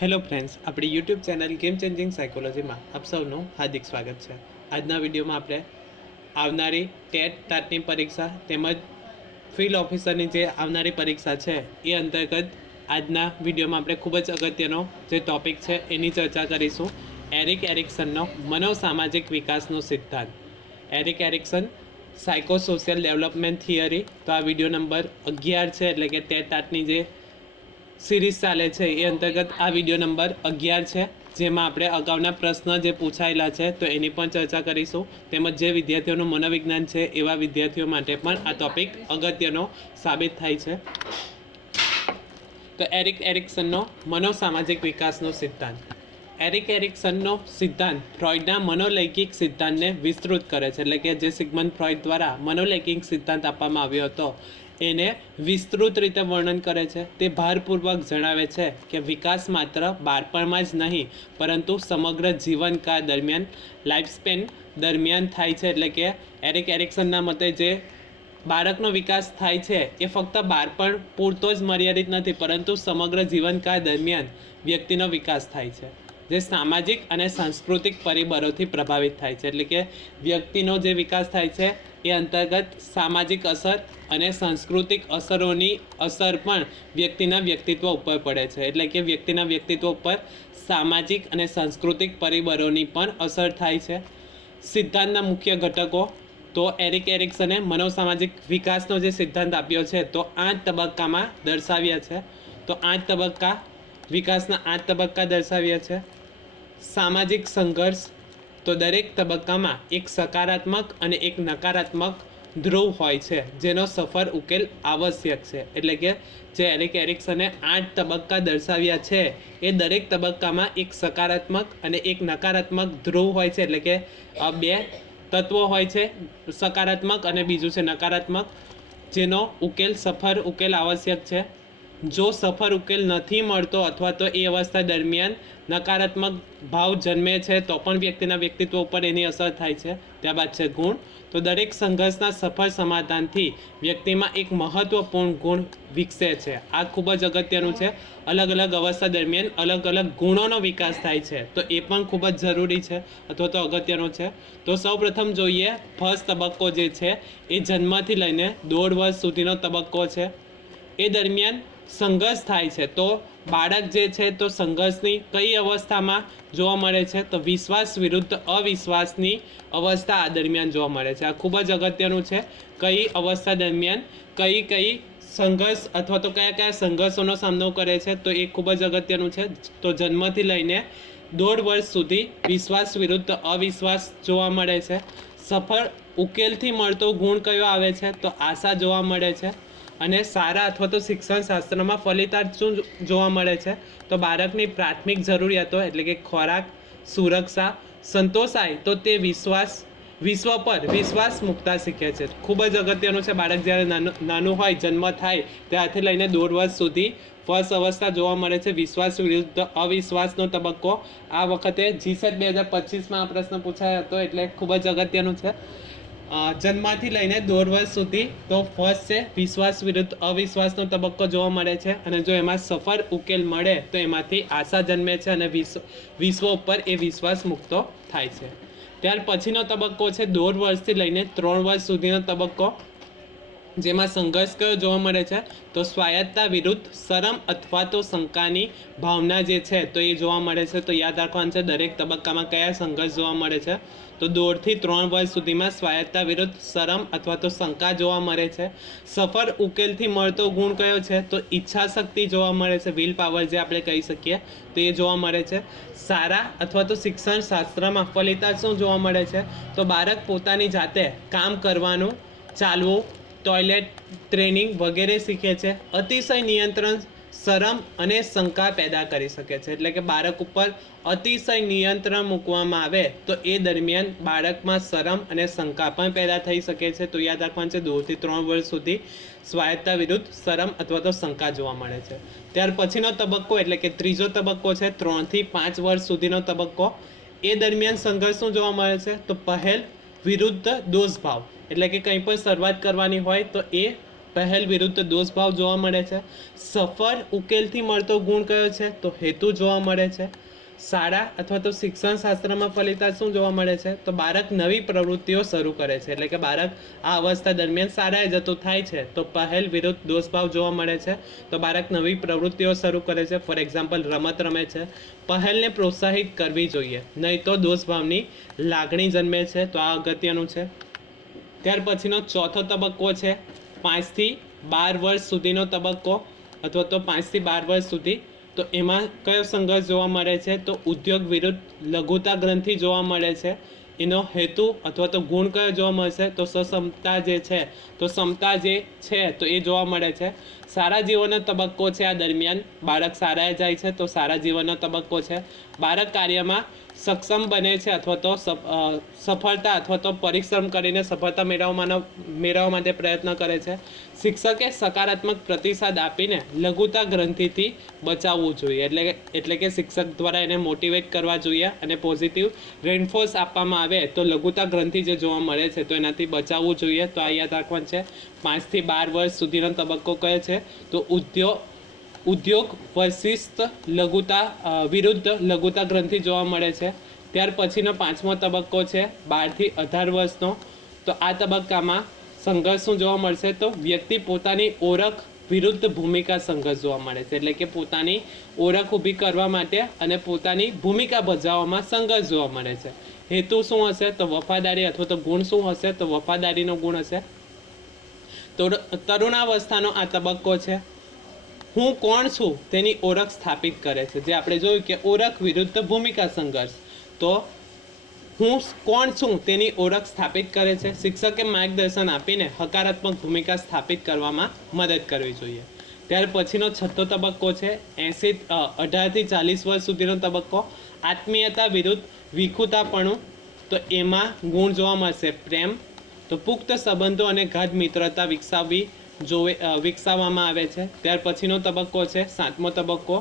Hello friends, આપણી YouTube channel game changing સાયકોલોજીમાં આપ સૌનું હાર્દિક સ્વાગત છે. આજના વિડીયોમાં આપણે આવનારી ટેટ ટાટની પરીક્ષા તેમજ ફિલ્ડ ઓફિસરની જે આવનારી પરીક્ષા છે, એ અંતર્ગત આજના વિડીયોમાં આપણે ખૂબ જ અગત્યનો જે ટોપિક છે, એની ચર્ચા કરીશું. એરિક એરિક્સનનો મનોસામાજિક વિકાસનો સિદ્ધાંત. Erik Erikson psychosocial development theory, તો આ વીડિયો નંબર અગિયાર છે, એટલે કે ટેટ ટાટની જે સિરીઝ ચાલે છે, એ અંતર્ગત આ વીડિયો નંબર અગિયાર છે, જેમાં આપણે અગાઉના પ્રશ્ન જે પૂછાયેલા છે, તો એની પણ ચર્ચા કરીશું. તેમજ જે વિદ્યાર્થીઓનું મનોવિજ્ઞાન છે, એવા વિદ્યાર્થીઓ માટે પણ આ ટોપિક અગત્યનો સાબિત થાય છે. તો એરિક એરિક્સનનો મનોસામાજિક વિકાસનો સિદ્ધાંત. એરિક એરિક્સનનો સિદ્ધાંત ફ્રોઇડના મનોલૈકિક સિદ્ધાંતને વિસ્તૃત કરે છે, એટલે કે જે સિગમન ફ્રોઇડ દ્વારા મનોલૈકિક સિદ્ધાંત આપવામાં આવ્યો હતો. એને વિસ્તૃત રીતે વર્ણન કરે છે. તે ભારપૂર્વક જણાવે છે કે વિકાસ માત્ર બાળપણમાં જ નહીં, પરંતુ સમગ્ર જીવનકાળ દરમિયાન લાઈફ સ્પેન દરમિયાન થાય છે. એટલે કે એરિક એરિક્સનના મતે જે બાળકનો વિકાસ થાય છે, એ ફક્ત બાળપણ પૂરતો જ મર્યાદિત નથી, પરંતુ સમગ્ર જીવનકાળ દરમિયાન વ્યક્તિનો વિકાસ થાય છે, જે સામાજિક અને સાંસ્કૃતિક પરિબળોથી પ્રભાવિત થાય છે. એટલે કે વ્યક્તિનો જે વિકાસ થાય છે એ અંતર્ગત સામાજિક અસર અને સાંસ્કૃતિક અસરોની અસર પણ વ્યક્તિના વ્યક્તિત્વ ઉપર પડે છે. એટલે કે વ્યક્તિના વ્યક્તિત્વ ઉપર સામાજિક અને સાંસ્કૃતિક પરિબળોની પણ અસર થાય છે. સિદ્ધાંતના મુખ્ય ઘટકો, તો એરિક એરિક્સને મનોસામાજિક વિકાસનો જે સિદ્ધાંત આપ્યો છે, તો આઠ તબક્કામાં દર્શાવ્યા છે. તો આઠ તબક્કા વિકાસના આઠ તબક્કા દર્શાવ્યા છે. સામાજિક સંઘર્ષ તો દરેક તબક્કામાં એક સકારાત્મક અને એક નકારાત્મક ધ્રુવ હોય છે, જેનો સફળ ઉકેલ આવશ્યક છે. એટલે કે જે એરિક એરિક્સને આઠ તબક્કા દર્શાવ્યા છે, એ દરેક તબક્કામાં એક સકારાત્મક અને એક નકારાત્મક ધ્રુવ હોય છે. એટલે કે બે તત્વો હોય છે, સકારાત્મક અને બીજું છે નકારાત્મક, જેનો ઉકેલ સફળ ઉકેલ આવશ્યક છે. જો સફળ ઉકેલ નથી મળતો અથવા તો એ અવસ્થા દરમિયાન નકારાત્મક ભાવ જન્મે છે, તો પણ વ્યક્તિના વ્યક્તિત્વ ઉપર એની અસર થાય છે. ત્યારબાદ છે ગુણ. તો દરેક સંઘર્ષના સફળ સમાધાનથી વ્યક્તિમાં એક મહત્વપૂર્ણ ગુણ વિકસે છે. આ ખૂબ જ અગત્યનું છે. અલગ અલગ અવસ્થા દરમિયાન અલગ અલગ ગુણોનો વિકાસ થાય છે. તો એ પણ ખૂબ જ જરૂરી છે અથવા તો અગત્યનો છે. તો સૌપ્રથમ જોઈએ ફર્સ્ટ તબક્કો જે છે, એ જન્મથી લઈને દોઢ વર્ષ સુધીનો તબક્કો છે. એ દરમિયાન સંઘર્ષ થાય છે. તો બાળક જે છે તો સંઘર્ષની કઈ અવસ્થામાં જોવા મળે છે? તો વિશ્વાસ વિરુદ્ધ અવિશ્વાસની અવસ્થા આ દરમિયાન જોવા મળે છે. આ ખૂબ જ અગત્યનું છે. કઈ અવસ્થા દરમિયાન કઈ કઈ સંઘર્ષ અથવા તો કયા કયા સંઘર્ષોનો સામનો કરે છે તો એ ખૂબ જ અગત્યનું છે. તો જન્મથી લઈને દોઢ વર્ષ સુધી વિશ્વાસ વિરુદ્ધ અવિશ્વાસ જોવા મળે છે. સફળ ઉકેલથી મળતો ગુણ કયો આવે છે? તો આશા જોવા મળે છે. અને સારા અથવા તો શિક્ષણ શાસ્ત્રમાં ફલિતાર્થ શું જોવા મળે છે? તો બાળકની પ્રાથમિક જરૂરિયાતો એટલે કે ખોરાક, સુરક્ષા, સંતોષાય તો તે વિશ્વાસ, વિશ્વ પર વિશ્વાસ મૂકતા શીખે છે. ખૂબ જ અગત્યનું છે બાળક જ્યારે નાનું હોય, જન્મ થાય, ત્યારથી લઈને દોઢ વર્ષ સુધી ફર્સ્ટ અવસ્થા જોવા મળે છે વિશ્વાસ વિરુદ્ધ અવિશ્વાસનો તબક્કો. આ વખતે જીસેટ બે હજાર પચીસમાં આ પ્રશ્ન પૂછાયો હતો એટલે ખૂબ જ અગત્યનું છે. જન્મથી લઈને દોઢ વર્ષ સુધી તો ફર્સ્ટ છે, વિશ્વાસ વિરુદ્ધ અવિશ્વાસનો તબક્કો જોવા મળે છે અને જો એમાં સફળ ઉકેલ મળે તો એમાંથી આશા જન્મે છે અને વિશ્વ વિશ્વ ઉપર એ વિશ્વાસ મુક્તો થાય છે. ત્યાર પછીનો તબક્કો છે, દોઢ વર્ષથી લઈને ત્રણ વર્ષ સુધીનો તબક્કો જેમાં સંઘર્ષ કયો જોવા મળે છે? તો સ્વાયત્તતા વિરુદ્ધ શરમ અથવા તો શંકાની ભાવના જે છે, તો એ જોવા મળે છે. તો યાદ રાખવાનું છે, દરેક તબક્કામાં કયા સંઘર્ષ જોવા મળે છે? તો દોઢથી ત્રણ વર્ષ સુધીમાં સ્વાયત્તતા વિરુદ્ધ શરમ અથવા તો શંકા જોવા મળે છે. સફળ ઉકેલથી મળતો ગુણ કયો છે? તો ઈચ્છા શક્તિ જોવા મળે છે. વિલ પાવર જે આપણે કહી શકીએ, તો એ જોવા મળે છે. સારા અથવા તો શિક્ષણ શાસ્ત્રમાં ફલિતા શું જોવા મળે છે? તો બાળક પોતાની જાતે કામ કરવાનું ચાલવું ટોયલેટ ટ્રેનિંગ વગેરે શીખે છે. અતિશય નિયંત્રણ, શરમ અને શંકા પેદા કરી શકે છે. એટલે કે બાળક ઉપર અતિશય નિયંત્રણ મૂકવામાં આવે તો એ દરમિયાન બાળકમાં શરમ અને શંકા પણ પેદા થઈ શકે છે. તો યાદ રાખવાનું છે, દોઢથી ત્રણ વર્ષ સુધી સ્વાયત્તા વિરુદ્ધ શરમ અથવા તો શંકા જોવા મળે છે. ત્યાર પછીનો તબક્કો એટલે કે ત્રીજો તબક્કો છે, ત્રણથી પાંચ વર્ષ સુધીનો તબક્કો. એ દરમિયાન સંઘર્ષ શું જોવા મળે છે? તો પહેલ વિરુદ્ધ દોષભાવ. એટલે કે કંઈ પણ શરૂઆત કરવાની હોય તો એ પહેલ વિરુદ્ધ દોષભાવ જોવા મળે છે. સફળ ઉકેલથી મળતો ગુણ કયો છે? તો હેતુ જોવા મળે છે. શાળા અથવા તો શિક્ષણ શાસ્ત્રમાં ફલિતા શું જોવા મળે છે? તો બાળક નવી પ્રવૃત્તિઓ શરૂ કરે છે. એટલે કે બાળક આ અવસ્થા દરમિયાન શાળાએ જતું થાય છે. તો પહેલ વિરુદ્ધ દોષભાવ જોવા મળે છે. તો બાળક નવી પ્રવૃત્તિઓ શરૂ કરે છે. ફોર એક્ઝામ્પલ, રમત રમે છે. પહેલને પ્રોત્સાહિત કરવી જોઈએ. નહીં તો દોષભાવની લાગણી જન્મે છે. તો આ અગત્યનું છે. ત્યાર પછીનો ચોથો તબક્કો છે. પાંચથી બાર વર્ષ સુધીનો તબક્કો અથવા તો પાંચથી બાર વર્ષ સુધી તો એમાં કયો સંઘર્ષ જોવા મળે છે? તો ઉદ્યોગ વિરુદ્ધ લઘુતા ગ્રંથિ જોવા મળે છે. એનો હેતુ અથવા તો ગુણ કયો જોવા મળશે? તો સક્ષમતા જે છે, તો ક્ષમતા જે છે, તો એ જોવા મળે છે. સારા જીવનનો તબક્કો છે આ દરમિયાન. બાળક સારા જાય છે, તો સારા જીવનનો તબક્કો છે. બાળક કાર્યમાં સક્ષમ બને છે અથવા તો સફ- સફળતા અથવા તો પરિશ્રમ કરીને સફળતા મેળવવાનો, મેળવવા માટે પ્રયત્ન કરે છે. શિક્ષકે સકારાત્મક પ્રતિસાદ આપીને લઘુતા ગ્રંથિથી બચાવવું જોઈએ. એટલે એટલે કે શિક્ષક દ્વારા એને મોટિવેટ કરવા જોઈએ અને પોઝિટિવ રેનફોર્સ આપવામાં આવે તો લઘુતા ગ્રંથિ જે જોવા મળે છે તો એનાથી બચાવવું જોઈએ. તો આ યાદ રાખવાનું છે. પાંચથી બાર વર્ષ સુધીનો તબક્કો કયો છે. તો ઉદ્યોગ ઉદ્યોગ વશિષ્ઠ લઘુતા વિરુદ્ધ લઘુતા ગ્રંથિ જોવા મળે છે. ત્યાર પછીનો પાંચમો તબક્કો છે બારથી અઢાર વર્ષનો. તો આ તબક્કામાં સંઘર્ષ શું જોવા મળશે? તો વ્યક્તિ પોતાની ઓળખ વિરુદ્ધ ભૂમિકા સંઘર્ષ જોવા મળે છે. એટલે કે પોતાની ઓળખ ઊભી કરવા માટે અને પોતાની ભૂમિકા ભજવવામાં સંઘર્ષ જોવા મળે છે. હેતુ શું હશે? તો વફાદારી અથવા તો ગુણ શું હશે? તો વફાદારીનો ગુણ હશે. તો તરુણાવસ્થાનો આ તબક્કો છે. હું કોણ છું તેની ઓળખ સ્થાપિત કરે છે. જે આપણે જોયું કે ઓળખ વિરુદ્ધ ભૂમિકા સંઘર્ષ. તો હું કોણ છું તેની ઓળખ સ્થાપિત કરે છે. શિક્ષકે માર્ગદર્શન આપીને હકારાત્મક ભૂમિકા સ્થાપિત કરવામાં મદદ કરવી જોઈએ. ત્યાર પછીનો છઠ્ઠો તબક્કો છે. એંસી અઢારથી ચાલીસ વર્ષ સુધીનો તબક્કો. આત્મીયતા વિરુદ્ધ વિખુતાપણું તો એમાં ગુણ જોવા મળશે. પ્રેમ. તો પુખ્ત સંબંધો અને ગાઢ મિત્રતા વિકસાવવી. જોવે વિકસાવવામાં આવે છે. ત્યાર પછીનો તબક્કો છે, સાતમો તબક્કો.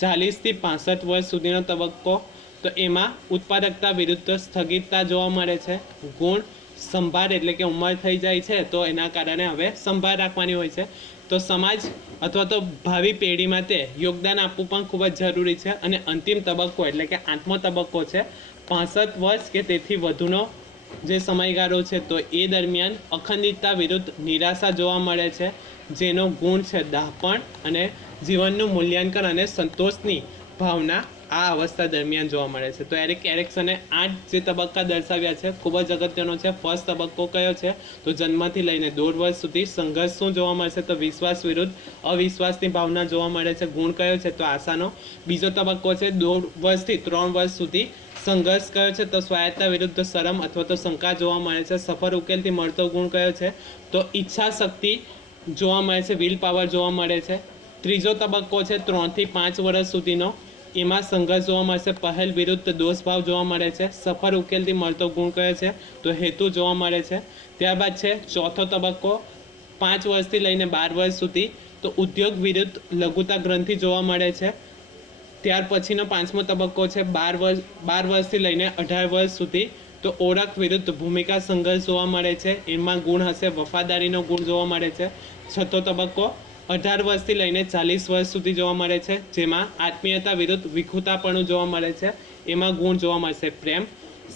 ચાલીસથી પાસઠ વર્ષ સુધીનો તબક્કો. તો એમાં ઉત્પાદકતા વિરુદ્ધ સ્થગિતતા જોવા મળે છે. ગુણ સંભાળ એટલે કે ઉંમર થઈ જાય છે, તો એના કારણે હવે સંભાળ રાખવાની હોય છે. તો સમાજ અથવા તો ભાવિ પેઢી માટે યોગદાન આપવું પણ ખૂબ જ જરૂરી છે. અને અંતિમ તબક્કો એટલે કે આઠમો તબક્કો છે. પાસઠ વર્ષ કે તેથી વધુનો જે સમયગાળો છે, તો એ દરમિયાન અખંડિતતા વિરુદ્ધ નિરાશા જોવા મળે છે, જેનો ગુણ છે દાહપણ અને જીવનનું મૂલ્યાંકન અને સંતોષની ભાવના આ અવસ્થા દરમિયાન જોવા મળે છે. તો એરિક એરિક્સને આઠ જે તબક્કા દર્શાવ્યા છે, ખૂબ જ અગત્યનો છે. ફર્સ્ટ તબક્કો કયો છે? તો જન્મથી લઈને દોઢ વર્ષ સુધી સંઘર્ષ શું જોવા મળશે? તો વિશ્વાસ વિરુદ્ધ અવિશ્વાસની ભાવના જોવા મળે છે. ગુણ કયો છે? તો આશાનો. બીજો તબક્કો છે, દોઢ વર્ષથી ત્રણ વર્ષ સુધી સંઘર્ષ કયો છે, તો સ્વાયત્તા વિરુદ્ધ શરમ અથવા તો શંકા જોવા મળે છે. સફળ ઉકેલથી મળતો ગુણ કયો છે? તો ઈચ્છા શક્તિ જોવા મળે છે વિલ પાવર જોવા મળે છે. ત્રીજો તબક્કો છે ત્રણથી પાંચ વર્ષ સુધીનો. એમાં સંઘર્ષ જોવા મળશે પહેલ વિરુદ્ધ દોષભાવ જોવા મળે છે. સફળ ઉકેલથી મળતો ગુણ કયો છે? તો હેતુ જોવા મળે છે. ત્યારબાદ છે, ચોથો તબક્કો, પાંચ વર્ષથી લઈને બાર વર્ષ સુધી. તો ઉદ્યોગ વિરુદ્ધ લઘુતા ગ્રંથિ જોવા મળે છે. ત્યાર પછીનો પાંચમો તબક્કો છે બાર વર્ષ, બાર વર્ષથી લઈને અઢાર વર્ષ સુધી. તો ઓળખ વિરુદ્ધ ભૂમિકા સંઘર્ષ જોવા મળે છે. એમાં ગુણ હશે, વફાદારીનો ગુણ જોવા મળે છે. છઠ્ઠો તબક્કો, અઢાર વર્ષથી લઈને ચાલીસ વર્ષ સુધી જોવા મળે છે, જેમાં આત્મીયતા વિરુદ્ધ વિખુતાપણું જોવા મળે છે. એમાં ગુણ જોવા મળશે, પ્રેમ.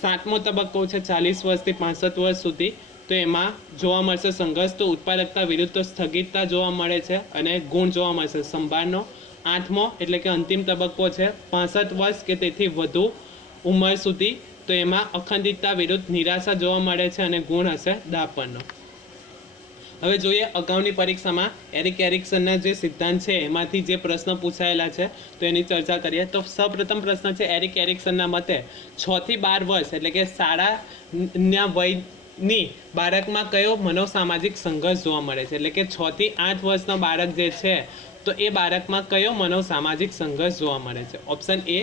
સાતમો તબક્કો છે ચાલીસ વર્ષથી પાંસઠ વર્ષ સુધી. તો એમાં જોવા મળશે સંઘર્ષ, તો ઉત્પાદકતા વિરુદ્ધ સ્થગિતતા જોવા મળે છે અને ગુણ જોવા મળશે. સંભાળનો આઠમો, એટલે કે અંતિમ તબક્કો છે. પાસઠ વર્ષ કે તેથી વધુ ઉંમર સુધી તો એમાં અખંડિતતા વિરુદ્ધ નિરાશા જોવા મળે છે અને ગુણ હશે દાપણનો હવે જોઈએ અગાઉની પરીક્ષામાં એરિક એરિક્સનના જે સિદ્ધાંત છે, એમાંથી જે પ્રશ્ન પૂછાયેલા છે, તો એની ચર્ચા કરીએ. તો સૌપ્રથમ પ્રશ્ન છે એરિક એરિક્સનના મતે છથી બાર વર્ષ, એટલે કે શાળાના વયની બાળકમાં કયો મનોસામાજિક સંઘર્ષ જોવા મળે છે? એટલે કે છથી આઠ વર્ષનો બાળક જે છે તો એ બાળકમાં કયો મનો સામાજિક સંઘર્ષ જોવા મળે છે? ઓપ્શન એ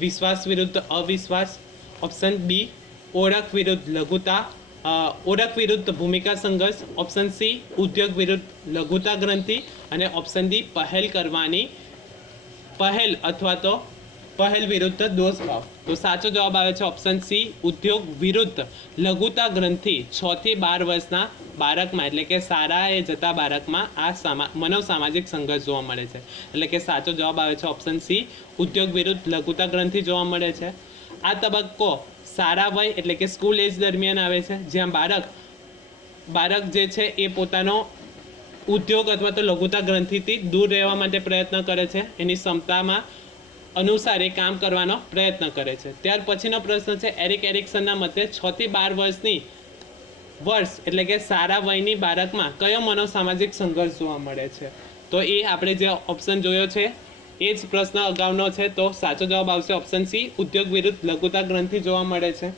વિશ્વાસ વિરુદ્ધ અવિશ્વાસ. ઓપ્શન બી ઓળખ વિરુદ્ધ લઘુતા. ઓળખ વિરુદ્ધ ભૂમિકા સંઘર્ષ. ઓપ્શન સી ઉદ્યોગ વિરુદ્ધ લઘુતા ગ્રંથિ. અને ઓપ્શન ડી પહેલ કરવાની. પહેલ અથવા તો પહેલ વિરુદ્ધ દોષભાવ. તો સાચો જવાબ આવે છે ઓપ્શન સી ઉદ્યોગ વિરુદ્ધ. લઘુતા ગ્રંથિ છ થી બાર વર્ષના બાળકમાં, એટલે કે શાળાએ જતા બાળકમાં આ સામા, મનોસામાજિક સંઘર્ષ જોવા મળે છે. એટલે કે સાચો જવાબ આવે છે ઓપ્શન સી ઉદ્યોગ વિરુદ્ધ લઘુતા ગ્રંથિ જોવા મળે છે. આ તબક્કો સારા વય, એટલે કે સ્કૂલ એજ દરમિયાન આવે છે, જ્યાં બાળક બાળક જે છે એ પોતાનો ઉદ્યોગ અથવા તો લઘુતા ગ્રંથિથી દૂર રહેવા માટે પ્રયત્ન કરે છે. એની ક્ષમતામાં અનુસાર એ કામ કરવાનો પ્રયત્ન કરે છે. ત્યાર પછીનો પ્રશ્ન છે, એરિક એરિક્સનના મતે છ થી બાર વર્ષની વર્ષ એટલે કે સારા વયની બાળકમાં કયો મનોસામાજિક સંઘર્ષ જોવા મળે છે? તો એ આપણે જે ઓપ્શન જોયો છે, એ જ પ્રશ્ન અગાઉનો છે. તો સાચો જવાબ આવશે ઓપ્શન સી ઉદ્યોગ વિરુદ્ધ લઘુતા ગ્રંથિ જોવા મળે છે.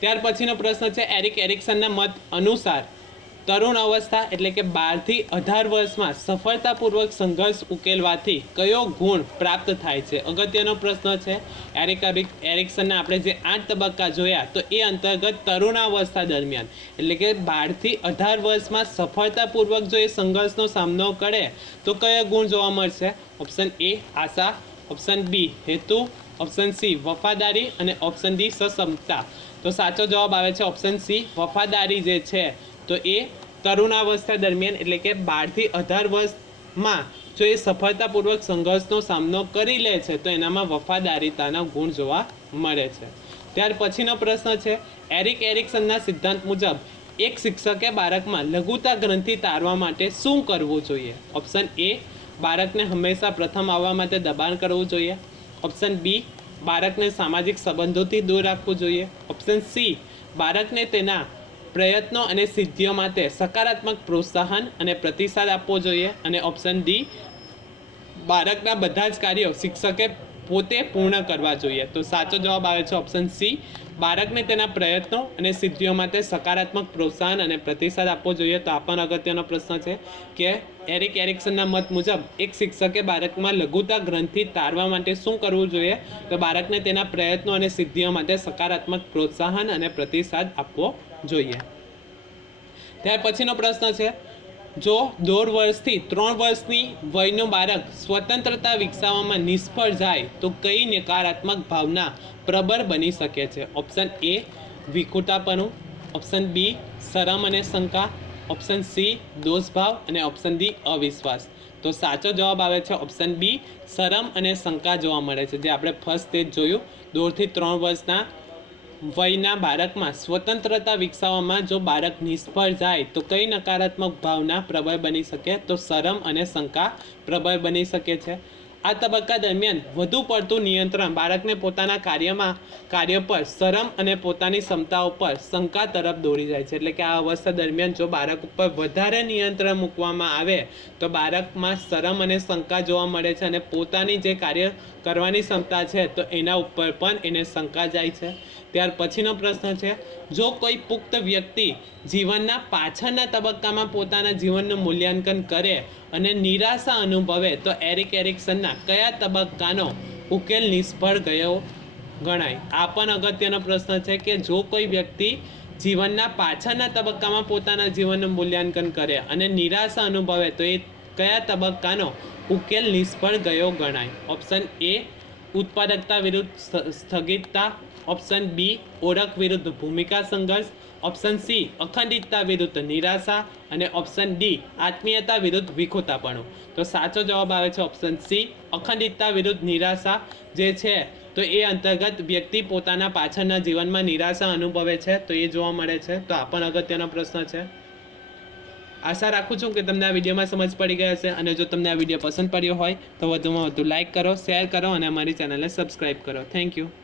ત્યાર પછીનો પ્રશ્ન છે, એરિક એરિક્સનના મત અનુસાર તરુણ અવસ્થા એટલે કે બારથી અઢાર વર્ષમાં સફળતાપૂર્વક સંઘર્ષ ઉકેલવાથી કયો ગુણ પ્રાપ્ત થાય છે? અગત્યનો પ્રશ્ન છે. એરિક એરિક- એરિક્સનના આપણે જે આઠ તબક્કા જોયા, તો એ અંતર્ગત તરુણાવસ્થા દરમિયાન, એટલે કે બારથી અઢાર વર્ષમાં સફળતાપૂર્વક જો એ સંઘર્ષનો સામનો કરે, તો કયો ગુણ જોવા મળશે? Option A Asha, option B હેતુ, ઓપ્શન સી વફાદારી અને ઓપ્શન ડી સક્ષમતા. તો સાચો જવાબ આવે છે ઓપ્શન સી વફાદારી જે છે. તો એ તરુણાવસ્થા દરમિયાન એટલે કે બારથી અઢાર વર્ષમાં જો એ સફળતાપૂર્વક સંઘર્ષનો સામનો કરી લે છે, તો એનામાં વફાદારીતાના ગુણ જોવા મળે છે. ત્યાર પછીનો પ્રશ્ન છે, એરિક એરિક્સનના સિદ્ધાંત મુજબ એક શિક્ષકે બાળકમાં લઘુતા ગ્રંથિ તારવા માટે શું કરવું જોઈએ? ઓપ્શન એ, બાળકને હંમેશા પ્રથમ આવવા માટે દબાણ કરવું જોઈએ. ઓપ્શન બી, બાળકને સામાજિક સંબંધોથી દૂર રાખવું જોઈએ. ઓપ્શન સી, બાળકને તેના પ્રયત્નો અને સિદ્ધિઓ માટે સકારાત્મક પ્રોત્સાહન અને પ્રતિસાદ આપવો જોઈએ અને ઓપ્શન ડી બાળકના બધા જ કાર્યો શિક્ષકે પોતે પૂર્ણ કરવા જોઈએ. તો સાચો જવાબ આવે છે ઓપ્શન સી બાળકને તેના પ્રયત્નો અને સિદ્ધિઓ માટે સકારાત્મક પ્રોત્સાહન અને પ્રતિસાદ આપવો જોઈએ. તો આ પણ અગત્યનો પ્રશ્ન છે કે એરિક એરિક્સનના મત મુજબ એક શિક્ષકે બાળકમાં લઘુતા ગ્રંથિ તારવા માટે શું કરવું જોઈએ? તો બાળકને તેના પ્રયત્નો અને સિદ્ધિઓ માટે સકારાત્મક પ્રોત્સાહન અને પ્રતિસાદ આપવો જોઈએ. ત્યાર પછીનો પ્રશ્ન છે જો દોઢ વર્ષથી ત્રણ વર્ષની વયનો બાળક સ્વતંત્રતા વિકસાવવામાં નિષ્ફળ જાય, તો કઈ નકારાત્મક ભાવના પ્રબળ બની શકે છે? ઓપ્શન એ વિકૃતાપણું ઓપ્શન બી શરમ અને શંકા. ઓપ્શન સી દોષભાવ. અને ઓપ્શન ડી અવિશ્વાસ. તો સાચો જવાબ આવે છે ઓપ્શન બી શરમ અને શંકા જોવા મળે છે. જે આપણે ફર્સ્ટ સ્ટેજ જોયું. દોઢથી ત્રણ વર્ષના વયના બાળકમાં સ્વતંત્રતા વિકસાવવામાં જો બાળક નિષ્ફળ જાય તો કઈ નકારાત્મક ભાવના પ્રબળ બની શકે? તો શરમ અને શંકા પ્રબળ બની શકે છે. આ તબક્કા દરમિયાન વધુ પડતું નિયંત્રણ બાળકને પોતાના કાર્યમાં, કાર્ય પર શરમ અને પોતાની ક્ષમતાઓ પર શંકા તરફ દોરી જાય છે. એટલે કે આ અવસ્થા દરમિયાન જો બાળક ઉપર વધારે નિયંત્રણ મૂકવામાં આવે, તો બાળકમાં શરમ અને શંકા જોવા મળે છે અને પોતાની જે કાર્ય કરવાની ક્ષમતા છે, તો એના ઉપર પણ એને શંકા જાય છે. ત્યાર પછીનો પ્રશ્ન છે, જો કોઈ પુખ્ત વ્યક્તિ જીવનના પાછળના તબક્કામાં પોતાના જીવનનું મૂલ્યાંકન કરે અને નિરાશા અનુભવે, તો એરિક એરિક્સનના કયા તબક્કાનો ઉકેલ નિષ્ફળ ગયો ગણાય? આ પણ અગત્યનો પ્રશ્ન છે કે જો કોઈ વ્યક્તિ જીવનના પાછળના તબક્કામાં પોતાના જીવનનું મૂલ્યાંકન કરે અને નિરાશા અનુભવે, તો એ કયા તબક્કાનો ઉકેલ નિષ્ફળ ગયો ગણાય? ઓપ્શન એ, ઉત્પાદકતા વિરુદ્ધ સ્થ- સ્થગિતતા. ઓપ્શન બી, ઓળખ વિરુદ્ધ ભૂમિકા સંઘર્ષ. ઓપ્શન સી, અખંડિતતા વિરુદ્ધ નિરાશા અને ઓપ્શન ડી, આત્મીયતા વિરુદ્ધ વિખોતાપણું તો સાચો જવાબ આવે છે ઓપ્શન સી, અખંડિતતા વિરુદ્ધ નિરાશા. જે છે, તો એ અંતર્ગત વ્યક્તિ પોતાના પાછળના જીવનમાં નિરાશા અનુભવે છે, તો એ જોવા મળે છે. તો આ પણ અગત્યનો પ્રશ્ન છે. આશા રાખું છું કે તમને આ વિડીયોમાં સમજ પડી ગઈ હશે અને જો તમને આ વીડિયો પસંદ પડ્યો હોય, તો વધુમાં વધુ લાઇક કરો, શેર કરો અને અમારી ચેનલને સબસ્ક્રાઈબ કરો. Thank you.